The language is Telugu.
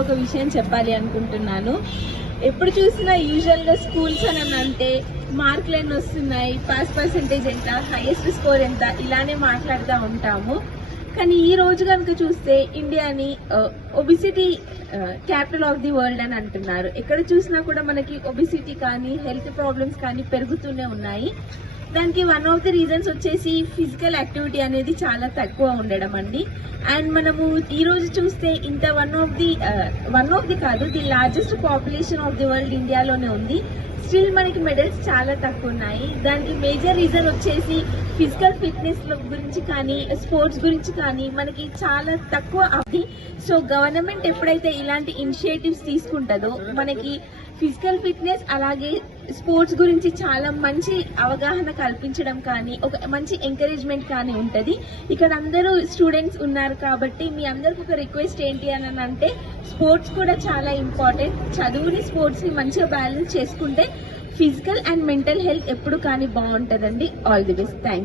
ఒక విషయం చెప్పాలి అనుకుంటున్నాను. ఎప్పుడు చూసినా యూజువల్ గా స్కూల్స్ అని అంటే మార్కులు ఎన్ని వస్తున్నాయి, పాస్ పర్సెంటేజ్ ఎంత, హైయెస్ట్ స్కోర్ ఎంత, ఇలానే మాట్లాడుతూ ఉంటాము. కానీ ఈ రోజు కనుక చూస్తే ఇండియాని obesity capital of the world అని అంటున్నారు. ఎక్కడ చూసినా కూడా మనకి ఒబిసిటీ కానీ హెల్త్ ప్రాబ్లమ్స్ కానీ పెరుగుతూనే ఉన్నాయి. దానికి వన్ ఆఫ్ ది రీజన్స్ వచ్చేసి ఫిజికల్ యాక్టివిటీ అనేది చాలా తక్కువ ఉండడం అండి. అండ్ మనము ఈ రోజు చూస్తే ఇంత వన్ ఆఫ్ ది కాదు, the largest population of the world ఇండియాలోనే ఉంది. స్టిల్ మనకి మెడల్స్ చాలా తక్కువ ఉన్నాయి. దానికి మేజర్ రీజన్ వచ్చేసి ఫిజికల్ ఫిట్నెస్ గురించి కానీ స్పోర్ట్స్ గురించి కానీ మనకి చాలా తక్కువ అది. సో గవర్నమెంట్ ఎప్పుడైతే ఇలాంటి ఇనిషియేటివ్స్ తీసుకుంటుందో మనకి ఫిజికల్ ఫిట్నెస్ అలాగే స్పోర్ట్స్ గురించి చాలా మంచి అవగాహన కల్పించడం కానీ ఒక మంచి ఎంకరేజ్మెంట్ కానీ ఉంటుంది. ఇక్కడ అందరూ స్టూడెంట్స్ ఉన్నారు కాబట్టి మీ అందరికి ఒక రిక్వెస్ట్ ఏంటి అని అంటే స్పోర్ట్స్ కూడా చాలా ఇంపార్టెంట్. చదువుని స్పోర్ట్స్ని మంచిగా బ్యాలెన్స్ చేసుకుంటే ఫిజికల్ అండ్ మెంటల్ హెల్త్ ఎప్పుడు కానీ బాగుంటుందండి. All the best. థ్యాంక్